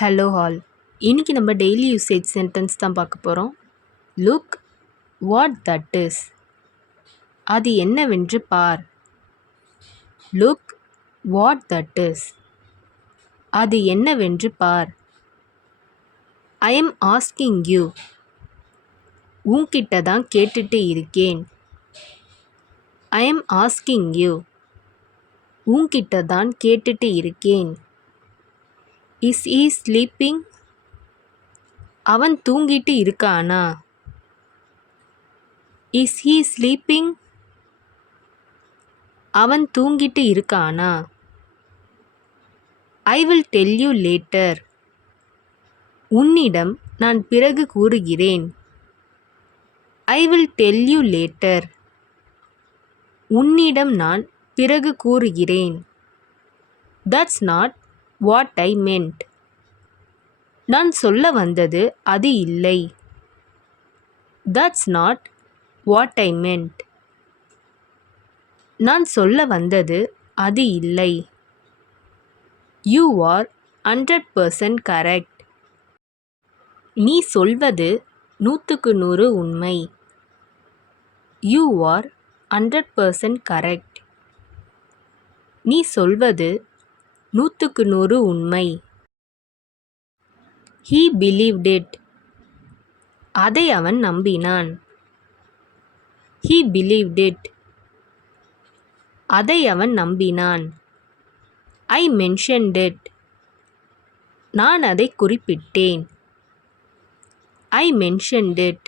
Hello all. இன்னைக்கு நம்ம daily usage sentence தான் பார்க்க போகிறோம். Look what that is. அது என்னவென்று பார். Look what that is. அது என்னவென்று பார். I am asking you. உன்கிட்ட தான் கேட்டுட்டு இருக்கேன். I am asking you. உன்கிட்ட தான் கேட்டுட்டு இருக்கேன். Is he sleeping. அவன் தூங்கிட்டு இருக்கானா. Is he sleeping. அவன் தூங்கிட்டு இருக்கானா. I will tell you later. உன்னிடம் நான் பிறகு கூறுகிறேன். I will tell you later. உன்னிடம் நான் பிறகு கூறுகிறேன். That's not what I meant. நான் சொல்ல வந்தது அது இல்லை. That's not what I meant. நான் சொல்ல வந்தது அது இல்லை. You are 100% correct. நீ சொல்வது 100% உண்மை. You are 100% correct. நீ சொல்வது 100% உண்மை. He believed it. அதை அவன் நம்பினான். He believed it. அதை அவன் நம்பினான். I mentioned it. நான் அதை குறிப்பிட்டேன். I mentioned it.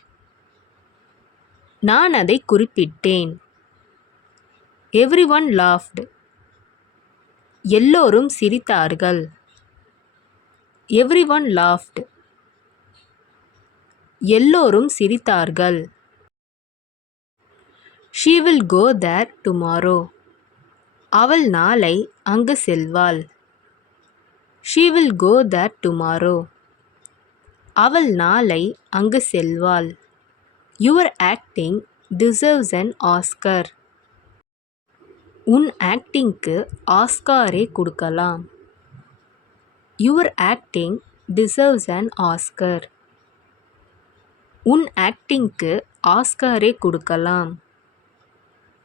நான் அதை குறிப்பிட்டேன். Everyone laughed. எல்லோரும் சிரித்தார்கள். Everyone laughed. எல்லோரும் சிரித்தார்கள். She will go there tomorrow. அவள் நாளை அங்கு செல்வாள். She will go there tomorrow. அவள் நாளை அங்கு செல்வாள். Your acting deserves an Oscar. உன் ஆக்டிங்க்கு ஆஸ்காரே கொடுக்கலாம். Your acting deserves an Oscar. உன் ஆக்டிங்க்கு ஆஸ்காரே கொடுக்கலாம்.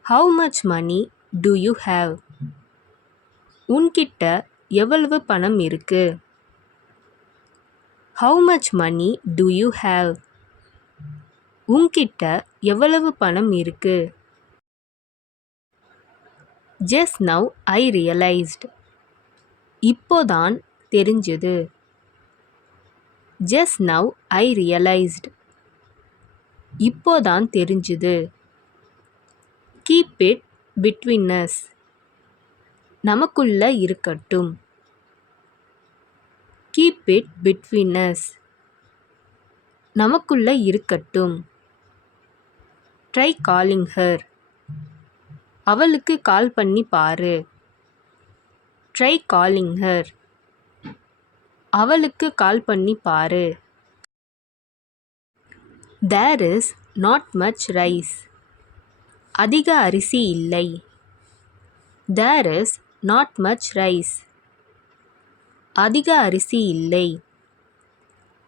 How much money do you have? உன்கிட்ட எவ்வளவு பணம் இருக்கு. How much money do you have? உன்கிட்ட எவ்வளவு பணம் இருக்கு. Just now I realized. இப்போதான் தெரிஞ்சது. Just now I realized. இப்போதான் தெரிஞ்சது. Keep it between us. நமக்குள்ள இருக்கட்டும். Keep it between us. நமக்குள்ள இருக்கட்டும். Try calling her. அவளுக்கு கால் பண்ணி பாரு. Try calling her. அவளுக்கு கால் பண்ணி பாரு. There is not much rice. அதிக அரிசி இல்லை. There is not much rice. அதிக அரிசி இல்லை.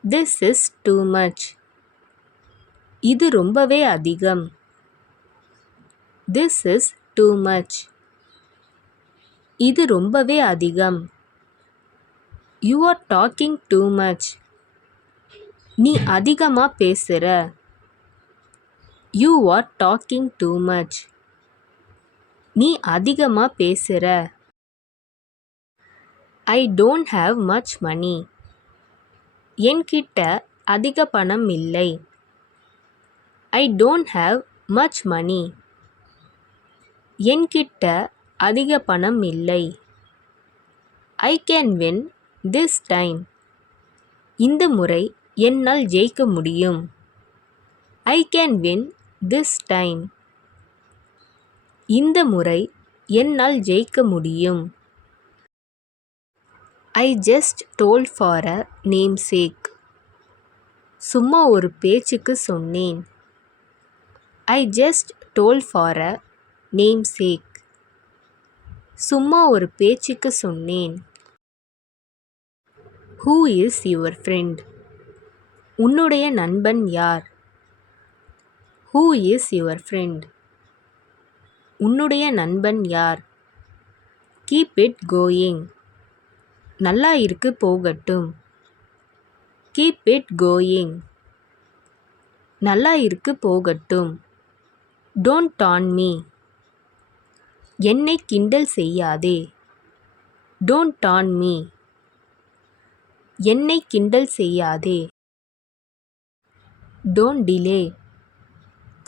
This is too much. இது ரொம்பவே அதிகம். This is too much. இது ரொம்பவே அதிகம். You are talking too much. நீ அதிகமா பேசுற. You are talking too much. நீ அதிகமா பேசுற. I don't have much money. என்கிட்ட அதிக பணம் இல்லை. I don't have much money. என்கிட்ட அதிக பணம் இல்லை. I can win this time. இந்த முறை என்னால் ஜெயிக்க முடியும். I can win this time. இந்த முறை என்னால் ஜெயிக்க முடியும். I just told for a namesake. சும்மா ஒரு பேச்சுக்கு சொன்னேன். I just told for a namesake. சும்மா ஒரு பேச்சுக்கு சொன்னேன். Who is your friend? உன்னுடைய நண்பன் யார்? Who is your friend? உன்னுடைய நண்பன் யார்? Keep it going. நல்லா இருக்கு போகட்டும். Keep it going. நல்லா இருக்கு போகட்டும். Don't taunt me. என்னை கிண்டல் செய்யாதே. Don't taunt me. என்னை கிண்டல் செய்யாதே. Don't delay.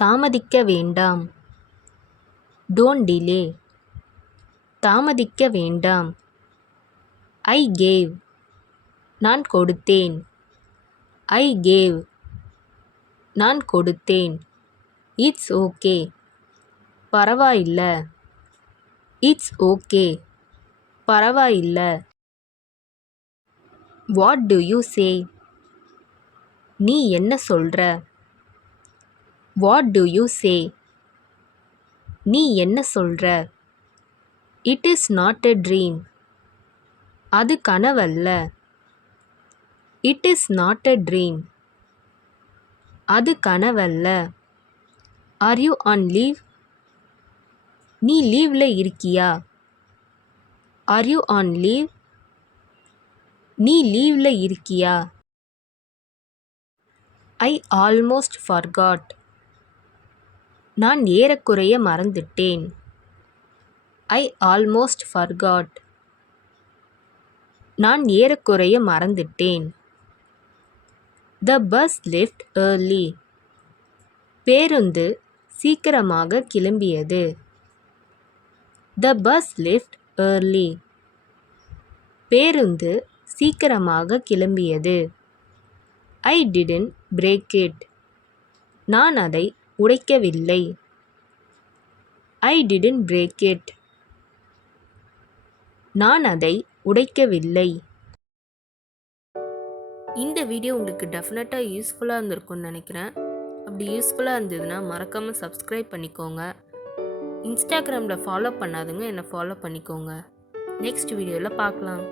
தாமதிக்க வேண்டாம். Don't delay. தாமதிக்க வேண்டாம். I gave. நான் கொடுத்தேன். I gave. நான் கொடுத்தேன். It's okay. பரவாயில்ல. It's okay. பரவாயில்ல. What do you say? நீ என்ன சொல்ற? What do you say? நீ என்ன சொல்ற? It is not a dream. அது கனவல்ல. It is not a dream. அது கனவல்ல. Are you on leave? நீ லீவ்ல இருக்கியா? Are you on leave? நீ லீவ்ல இருக்கியா? I almost forgot. நான் ஏறக்குறைய மறந்துட்டேன். I almost forgot. நான் ஏறக்குறைய மறந்துட்டேன். The bus left early. பேருந்து சீக்கிரமாக கிளம்பியது. The bus left early. பேருந்து சீக்கிரமாக கிளம்பியது. I didn't break it. நான் அதை உடைக்கவில்லை. I didn't break it. நான் அதை உடைக்கவில்லை. இந்த வீடியோ உங்களுக்கு டெஃபினட்டாக யூஸ்ஃபுல்லாக இருந்திருக்கும்னு நினைக்கிறேன். அப்படி யூஸ்ஃபுல்லாக இருந்ததுன்னா மறக்காமல் சப்ஸ்கிரைப் பண்ணிக்கோங்க. இன்ஸ்டாகிராமில் ஃபாலோ பண்ணாதுங்க என்னை ஃபாலோ பண்ணிக்கோங்க. நெக்ஸ்ட் வீடியோவில் பார்க்கலாம்.